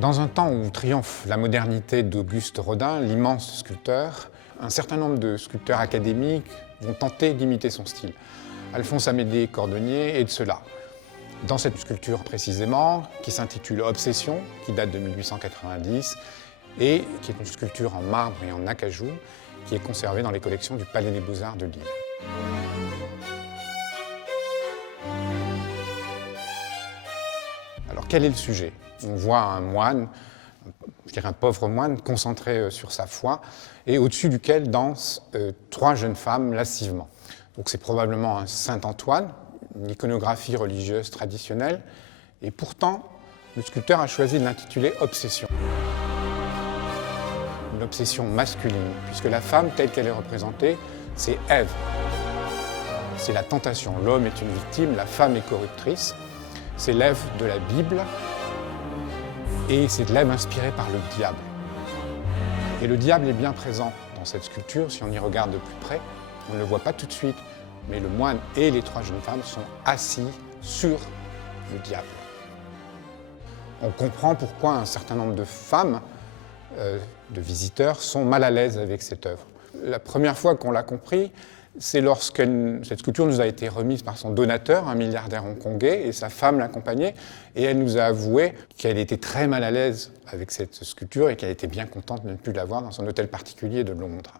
Dans un temps où triomphe la modernité d'Auguste Rodin, l'immense sculpteur, un certain nombre de sculpteurs académiques vont tenter d'imiter son style. Alphonse-Amédée Cordonnier est de cela. Dans cette sculpture précisément, qui s'intitule Obsession, qui date de 1890, et qui est une sculpture en marbre et en acajou, qui est conservée dans les collections du Palais des Beaux-Arts de Lille. Alors quel est le sujet? On voit un moine, je dirais un pauvre moine, concentré sur sa foi, et au-dessus duquel dansent trois jeunes femmes lascivement. Donc c'est probablement un saint Antoine, une iconographie religieuse traditionnelle, et pourtant le sculpteur a choisi de l'intituler Obsession. Une obsession masculine, puisque la femme telle qu'elle est représentée, c'est Ève. C'est la tentation. L'homme est une victime, la femme est corruptrice. C'est l'Ève de la Bible, et c'est l'Ève inspirée par le diable. Et le diable est bien présent dans cette sculpture, si on y regarde de plus près. On ne le voit pas tout de suite, mais le moine et les trois jeunes femmes sont assis sur le diable. On comprend pourquoi un certain nombre de femmes, de visiteurs, sont mal à l'aise avec cette œuvre. La première fois qu'on l'a compris, c'est lorsque cette sculpture nous a été remise par son donateur, un milliardaire hongkongais, et sa femme l'accompagnait, et elle nous a avoué qu'elle était très mal à l'aise avec cette sculpture et qu'elle était bien contente de ne plus l'avoir dans son hôtel particulier de Londres.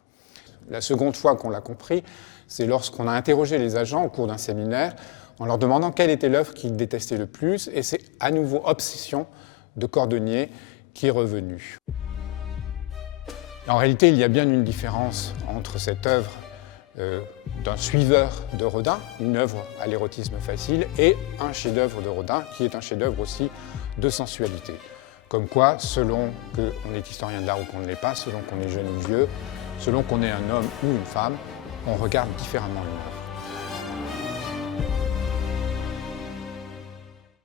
La seconde fois qu'on l'a compris, c'est lorsqu'on a interrogé les agents au cours d'un séminaire en leur demandant quelle était l'œuvre qu'ils détestaient le plus, et c'est à nouveau Obsession de Cordonnier qui est revenue. En réalité, il y a bien une différence entre cette œuvre d'un suiveur de Rodin, une œuvre à l'érotisme facile, et un chef-d'œuvre de Rodin, qui est un chef-d'œuvre aussi de sensualité. Comme quoi, selon qu'on est historien de l'art ou qu'on ne l'est pas, selon qu'on est jeune ou vieux, selon qu'on est un homme ou une femme, on regarde différemment une œuvre.